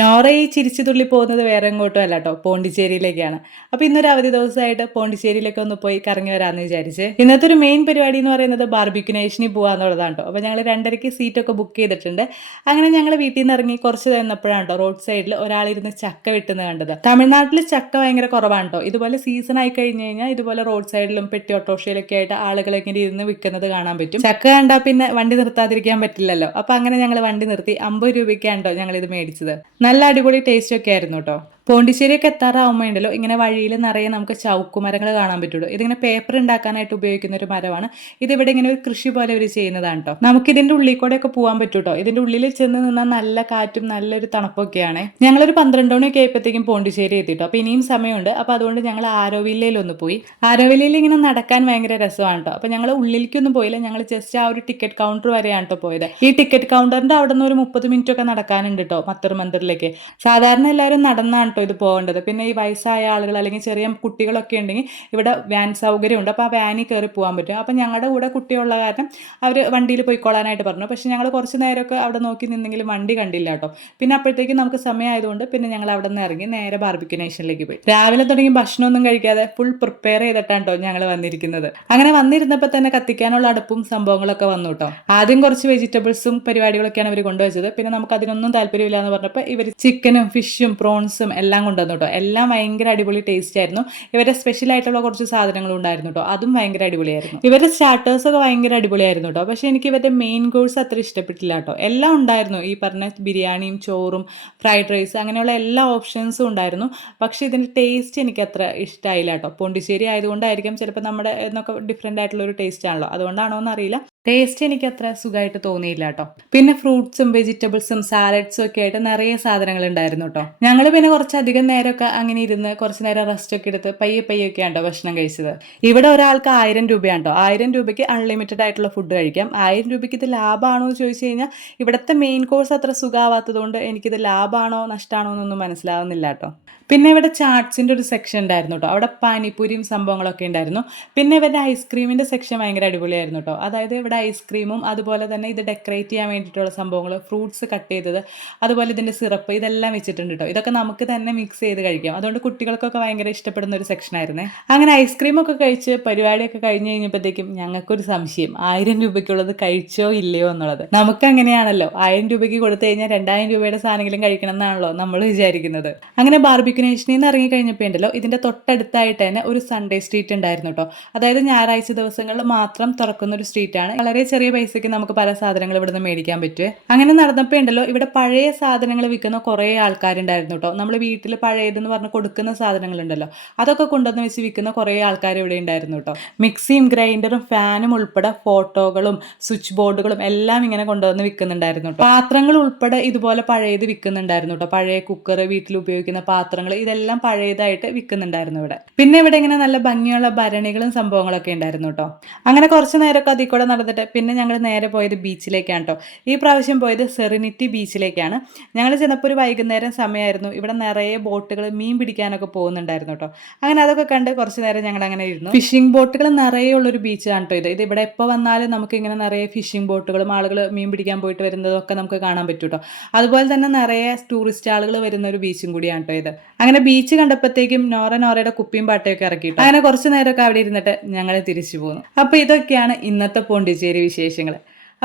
നോറ ഈ ചിരിച്ചു തുള്ളി പോകുന്നത് വേറെ എങ്ങോട്ടും അല്ല കേട്ടോ, പോണ്ടിച്ചേരിയിലേക്കാണ്. അപ്പോൾ ഇന്നൊരു അവധി ദിവസമായിട്ട് പോണ്ടിച്ചേരിയിലേക്ക് ഒന്ന് പോയി കറങ്ങി വരാമെന്ന് വിചാരിച്ച്. ഇന്നത്തെ ഒരു മെയിൻ പരിപാടി എന്ന് പറയുന്നത് ബാർബിക്യൂ നേഷനിൽ പോകാന്നുള്ളതാണ് കേട്ടോ. അപ്പോൾ ഞങ്ങൾ 2:30 സീറ്റൊക്കെ ബുക്ക് ചെയ്തിട്ടുണ്ട്. അങ്ങനെ ഞങ്ങൾ വീട്ടിൽ നിന്ന് ഇറങ്ങി കുറച്ച് തന്നപ്പോഴാണ് കേട്ടോ റോഡ് സൈഡിൽ ഒരാളിരുന്ന് ചക്ക വെട്ടുന്നത് കണ്ടത്. തമിഴ്നാട്ടിൽ ചക്ക ഭയങ്കര കുറവാണ് കേട്ടോ. ഇതുപോലെ സീസൺ ആയി കഴിഞ്ഞ് കഴിഞ്ഞാൽ ഇതുപോലെ റോഡ് സൈഡിലും പെട്ടി ഓട്ടോറിക്ഷയിലൊക്കെ ആയിട്ട് ആളുകൾ ഇങ്ങനെ ഇരുന്ന് വിൽക്കുന്നത് കാണാൻ പറ്റും. ചക്ക കണ്ടാൽ പിന്നെ വണ്ടി നിർത്താതിരിക്കാൻ പറ്റില്ലല്ലോ. അപ്പോൾ അങ്ങനെ ഞങ്ങൾ വണ്ടി നിർത്തി 50 രൂപയ്ക്കാണ് കേട്ടോ ഞങ്ങൾ ഇത് മേടിച്ചത്. നല്ല അടിപൊളി ടേസ്റ്റ് ഒക്കെ ആയിരുന്നു കേട്ടോ. പോണ്ടിച്ചേരിയൊക്കെ എത്താറാവുമ്പോൾ ഉണ്ടല്ലോ ഇങ്ങനെ വഴിയിൽ നിറയെ നമുക്ക് ചൗക്കുമരങ്ങൾ കാണാൻ പറ്റുള്ളൂ. ഇതിങ്ങനെ പേപ്പർ ഉണ്ടാക്കാനായിട്ട് ഉപയോഗിക്കുന്ന ഒരു മരമാണ്. ഇതിവിടെ ഇങ്ങനെ ഒരു കൃഷി പോലെ അവർ ചെയ്യുന്നതാണ് കേട്ടോ. നമുക്ക് ഇതിന്റെ ഉള്ളിൽ കൂടെ ഒക്കെ പോകാൻ പറ്റും കേട്ടോ. ഇതിന്റെ ഉള്ളിൽ ചെന്ന് നിന്നാൽ നല്ല കാറ്റും നല്ലൊരു തണുപ്പൊക്കെയാണ്. ഞങ്ങളൊരു 12 മണിയൊക്കെ ആയപ്പോഴത്തേക്കും പോണ്ടിച്ചേരി എത്തിട്ടോ. അപ്പോൾ ഇനിയും സമയമുണ്ട്. അപ്പോൾ അതുകൊണ്ട് ഞങ്ങൾ ആരോവില്ലയിലൊന്ന് പോയി. ആരോവില്ലയിൽ ഇങ്ങനെ നടക്കാൻ ഭയങ്കര രസമാണ് കേട്ടോ. അപ്പോൾ ഞങ്ങൾ ഉള്ളിലേക്കൊന്നും പോയില്ല. ഞങ്ങൾ ജസ്റ്റ് ആ ഒരു ടിക്കറ്റ് കൗണ്ടർ വരെയാണ് കേട്ടോ പോയത്. ഈ ടിക്കറ്റ് കൗണ്ടറിന്റെ അവിടെ നിന്ന് ഒരു 30 മിനിറ്റ് ഒക്കെ നടക്കാനുണ്ട് കേട്ടോ മത്തർ മന്ദിറിലേക്ക്. സാധാരണ എല്ലാവരും നടന്നാണ് കേട്ടോ ഇത് പോകേണ്ടത്. പിന്നെ ഈ വയസ്സായ ആളുകൾ അല്ലെങ്കിൽ ചെറിയ കുട്ടികളൊക്കെ ഉണ്ടെങ്കിൽ ഇവിടെ വാൻ സൗകര്യമുണ്ട്. അപ്പോൾ ആ വാനിൽ കയറി പോകാൻ പറ്റും. അപ്പോൾ ഞങ്ങളുടെ കൂടെ കുട്ടിയുള്ള കാരണം അവർ വണ്ടിയിൽ പോയിക്കോളാനായിട്ട് പറഞ്ഞു. പക്ഷേ ഞങ്ങൾ കുറച്ച് നേരമൊക്കെ അവിടെ നോക്കി നിന്നെങ്കിലും വണ്ടി കണ്ടില്ല കേട്ടോ. പിന്നെ അപ്പോഴത്തേക്കും നമുക്ക് സമയമായതുകൊണ്ട് പിന്നെ ഞങ്ങൾ അവിടെ നിന്ന് ഇറങ്ങി നേരെ ബാർബിക്യൂ നേഷനിലേക്ക് പോയി. രാവിലെ തുടങ്ങി ഭക്ഷണമൊന്നും കഴിക്കാതെ ഫുൾ പ്രിപ്പയർ ചെയ്തിട്ടാണ് കേട്ടോ ഞങ്ങൾ വന്നിരിക്കുന്നത്. അങ്ങനെ വന്നിരുന്നപ്പോൾ തന്നെ കത്തിക്കാനുള്ള അടുപ്പും സംഭവങ്ങളൊക്കെ വന്നു കേട്ടോ. ആദ്യം കുറച്ച് വെജിറ്റബിൾസും പരിപാടികളൊക്കെയാണ് അവർ കൊണ്ടുവച്ചത്. പിന്നെ നമുക്ക് അതിനൊന്നും താല്പര്യമില്ല എന്ന് പറഞ്ഞപ്പോൾ ഇവർ ചിക്കനും ഫിഷും പ്രോൺസും എല്ലാം കൊണ്ടുവന്നു കേട്ടോ. എല്ലാം ഭയങ്കര അടിപൊളി ടേസ്റ്റ് ആയിരുന്നു. ഇവരുടെ സ്പെഷ്യൽ ആയിട്ടുള്ള കുറച്ച് സാധനങ്ങളും ഉണ്ടായിരുന്നു കേട്ടോ. അതും ഭയങ്കര അടിപൊളിയായിരുന്നു. ഇവരുടെ സ്റ്റാർട്ടേഴ്സ് ഒക്കെ ഭയങ്കര അടിപൊളിയായിരുന്നു കേട്ടോ. പക്ഷേ എനിക്ക് ഇവരുടെ മെയിൻ കോഴ്സ് അത്ര ഇഷ്ടപ്പെട്ടില്ല കേട്ടോ. എല്ലാം ഉണ്ടായിരുന്നു, ഈ പറഞ്ഞ ബിരിയാണിയും ചോറും ഫ്രൈഡ് റൈസ് അങ്ങനെയുള്ള എല്ലാ ഓപ്ഷൻസും ഉണ്ടായിരുന്നു. പക്ഷേ ഇതിൻ്റെ ടേസ്റ്റ് എനിക്ക് അത്ര ഇഷ്ടമായില്ല കേട്ടോ. പോണ്ടിച്ചേരി ആയതുകൊണ്ടായിരിക്കും ചിലപ്പോൾ നമ്മുടെ എന്നൊക്കെ ഡിഫറെൻ്റ് ആയിട്ടുള്ള ഒരു ടേസ്റ്റ് ആണല്ലോ, അതുകൊണ്ടാണോ എന്നറിയില്ല. ടേസ്റ്റ് എനിക്ക് അത്ര സുഖമായിട്ട് തോന്നിയില്ല കേട്ടോ. പിന്നെ ഫ്രൂട്ട്സും വെജിറ്റബിൾസും സാലഡ്സും ഒക്കെ ആയിട്ട് നിറയെ സാധനങ്ങൾ ഉണ്ടായിരുന്നു കേട്ടോ. ഞങ്ങൾ പിന്നെ കുറച്ചധികം നേരമൊക്കെ അങ്ങനെ ഇരുന്ന് കുറച്ച് നേരം റെസ്റ്റ് ഒക്കെ എടുത്ത് പയ്യൊക്കെയാണ് കേട്ടോ ഭക്ഷണം കഴിച്ചത്. ഇവിടെ ഒരാൾക്ക് 1000 രൂപയാണ് കേട്ടോ. 1000 രൂപയ്ക്ക് അൺലിമിറ്റഡ് ആയിട്ടുള്ള ഫുഡ് കഴിക്കാം. 1000 രൂപയ്ക്ക് ഇത് ലാഭമാണോ എന്ന് ചോദിച്ചു കഴിഞ്ഞാൽ ഇവിടുത്തെ മെയിൻ കോഴ്സ് അത്ര സുഖമാവാത്തത് കൊണ്ട് എനിക്കിത് ലാഭമാണോ നഷ്ടമാണോ എന്നൊന്നും മനസ്സിലാവുന്നില്ല കേട്ടോ. പിന്നെ ഇവിടെ ചാട്സിൻ്റെ ഒരു സെക്ഷൻ ഉണ്ടായിരുന്നു കേട്ടോ. അവിടെ പാനിപ്പൂരിയും സംഭവങ്ങളൊക്കെ ഉണ്ടായിരുന്നു. പിന്നെ ഇവരുടെ ഐസ്ക്രീമിൻ്റെ സെക്ഷൻ ഭയങ്കര അടിപൊളിയായിരുന്നു കേട്ടോ. അതായത് ഇവിടെ ഐസ്ക്രീമും അതുപോലെ തന്നെ ഇത് ഡെക്കറേറ്റ് ചെയ്യാൻ വേണ്ടിയിട്ടുള്ള സംഭവങ്ങൾ, ഫ്രൂട്ട്സ് കട്ട് ചെയ്തത്, അതുപോലെ ഇതിൻ്റെ സിറപ്പ്, ഇതെല്ലാം വെച്ചിട്ടുണ്ട് കേട്ടോ. ഇതൊക്കെ നമുക്ക് തന്നെ മിക്സ് ചെയ്ത് കഴിക്കാം. അതുകൊണ്ട് കുട്ടികൾക്കൊക്കെ ഭയങ്കര ഇഷ്ടപ്പെടുന്ന ഒരു സെക്ഷൻ ആയിരുന്നേ. അങ്ങനെ ഐസ്ക്രീമൊക്കെ കഴിച്ച് പരിപാടിയൊക്കെ കഴിഞ്ഞ് കഴിഞ്ഞപ്പോഴത്തേക്കും ഞങ്ങൾക്കൊരു സംശയം, 1000 രൂപയ്ക്കുള്ളത് കഴിച്ചോ ഇല്ലയോ എന്നുള്ളത്. നമുക്ക് അങ്ങനെയാണല്ലോ, 1000 രൂപയ്ക്ക് കൊടുത്തു കഴിഞ്ഞാൽ 2000 രൂപയുടെ സാധനങ്ങളും കഴിക്കണം എന്നാണല്ലോ നമ്മൾ വിചാരിക്കുന്നത്. അങ്ങനെ ബാർബിക്യൂ നേഷനിൽ നിന്ന് ഇറങ്ങി കഴിഞ്ഞപ്പോൾ ഉണ്ടല്ലോ ഇതിൻ്റെ തൊട്ടടുത്തായിട്ട് തന്നെ ഒരു സൺഡേ സ്ട്രീറ്റ് ഉണ്ടായിരുന്നു കേട്ടോ. അതായത് ഞായറാഴ്ച ദിവസങ്ങളിൽ മാത്രം തുറക്കുന്ന ഒരു സ്ട്രീറ്റാണ്. വളരെ ചെറിയ പൈസയ്ക്ക് നമുക്ക് പല സാധനങ്ങൾ ഇവിടെ നിന്ന് മേടിക്കാൻ പറ്റും. അങ്ങനെ നടന്നപ്പോൾ ഉണ്ടല്ലോ ഇവിടെ പഴയ സാധനങ്ങൾ വിൽക്കുന്ന കുറേ ആൾക്കാരുണ്ടായിരുന്നു കേട്ടോ. നമ്മൾ വീട്ടിൽ പഴയതെന്ന് പറഞ്ഞ് കൊടുക്കുന്ന സാധനങ്ങളുണ്ടല്ലോ, അതൊക്കെ കൊണ്ടുവന്ന് വെച്ച് വിൽക്കുന്ന കുറേ ആൾക്കാർ ഇവിടെ ഉണ്ടായിരുന്നു കേട്ടോ. മിക്സിയും ഗ്രൈൻഡറും ഫാനും ഉൾപ്പെടെ ഫോട്ടോകളും സ്വിച്ച് ബോർഡുകളും എല്ലാം ഇങ്ങനെ കൊണ്ടുവന്ന് വിൽക്കുന്നുണ്ടായിരുന്നു കേട്ടോ. പാത്രങ്ങൾ ഉൾപ്പെടെ ഇതുപോലെ പഴയത് വിൽക്കുന്നുണ്ടായിരുന്നു കേട്ടോ. പഴയ കുക്കർ, വീട്ടിൽ ഉപയോഗിക്കുന്ന പാത്രങ്ങൾ, ഇതെല്ലാം പഴയതായിട്ട് വിൽക്കുന്നുണ്ടായിരുന്നു ഇവിടെ. പിന്നെ ഇവിടെ ഇങ്ങനെ നല്ല ഭംഗിയുള്ള ഭരണികളും സംഭവങ്ങളൊക്കെ ഉണ്ടായിരുന്നു കേട്ടോ. അങ്ങനെ കുറച്ച് നേരമൊക്കെ അതിൽ കൂടെ നടന്നിട്ട് പിന്നെ ഞങ്ങൾ നേരെ പോയത് ബീച്ചിലേക്കാണ് കേട്ടോ. ഈ പ്രാവശ്യം പോയത് സെറിനിറ്റി ബീച്ചിലേക്കാണ്. ഞങ്ങൾ ചെന്നപ്പോൾ ഒരു വൈകുന്നേരം സമയമായിരുന്നു. ഇവിടെ നിറയെ ബോട്ടുകൾ മീൻ പിടിക്കാനൊക്കെ പോകുന്നുണ്ടായിരുന്നു കേട്ടോ. അങ്ങനെ അതൊക്കെ കണ്ട് കുറച്ച് നേരം ഞങ്ങൾ അങ്ങനെ ഇരുന്നു. ഫിഷിംഗ് ബോട്ടുകൾ നിറയെ ഉള്ളൊരു ബീച്ചാണ് കേട്ടോ ഇത്. ഇവിടെ എപ്പോൾ വന്നാലും നമുക്ക് ഇങ്ങനെ നിറയെ ഫിഷിംഗ് ബോട്ടുകളും ആളുകൾ മീൻ പിടിക്കാൻ പോയിട്ട് വരുന്നതൊക്കെ നമുക്ക് കാണാൻ പറ്റും കേട്ടോ. അതുപോലെ തന്നെ നിറയെ ടൂറിസ്റ്റ് ആളുകൾ വരുന്ന ഒരു ബീച്ചും കൂടിയാണ് കേട്ടോ ഇത്. അങ്ങനെ ബീച്ച് കണ്ടപ്പോഴത്തേക്കും നോറയുടെ കുപ്പിയും പാട്ടയൊക്കെ ഇറക്കിയിട്ടു. അങ്ങനെ കുറച്ച് നേരമൊക്കെ അവിടെ ഇരുന്നിട്ട് ഞങ്ങൾ തിരിച്ചു പോന്നു. അപ്പോൾ ഇതൊക്കെയാണ് ഇന്നത്തെ പോണ്ടിച്ചേരി വിശേഷങ്ങൾ.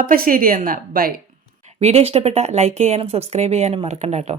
അപ്പോൾ ശരി എന്നാൽ ബൈ. വീഡിയോ ഇഷ്ടപ്പെട്ട ലൈക്ക് ചെയ്യാനും സബ്സ്ക്രൈബ് ചെയ്യാനും മറക്കണ്ട കേട്ടോ.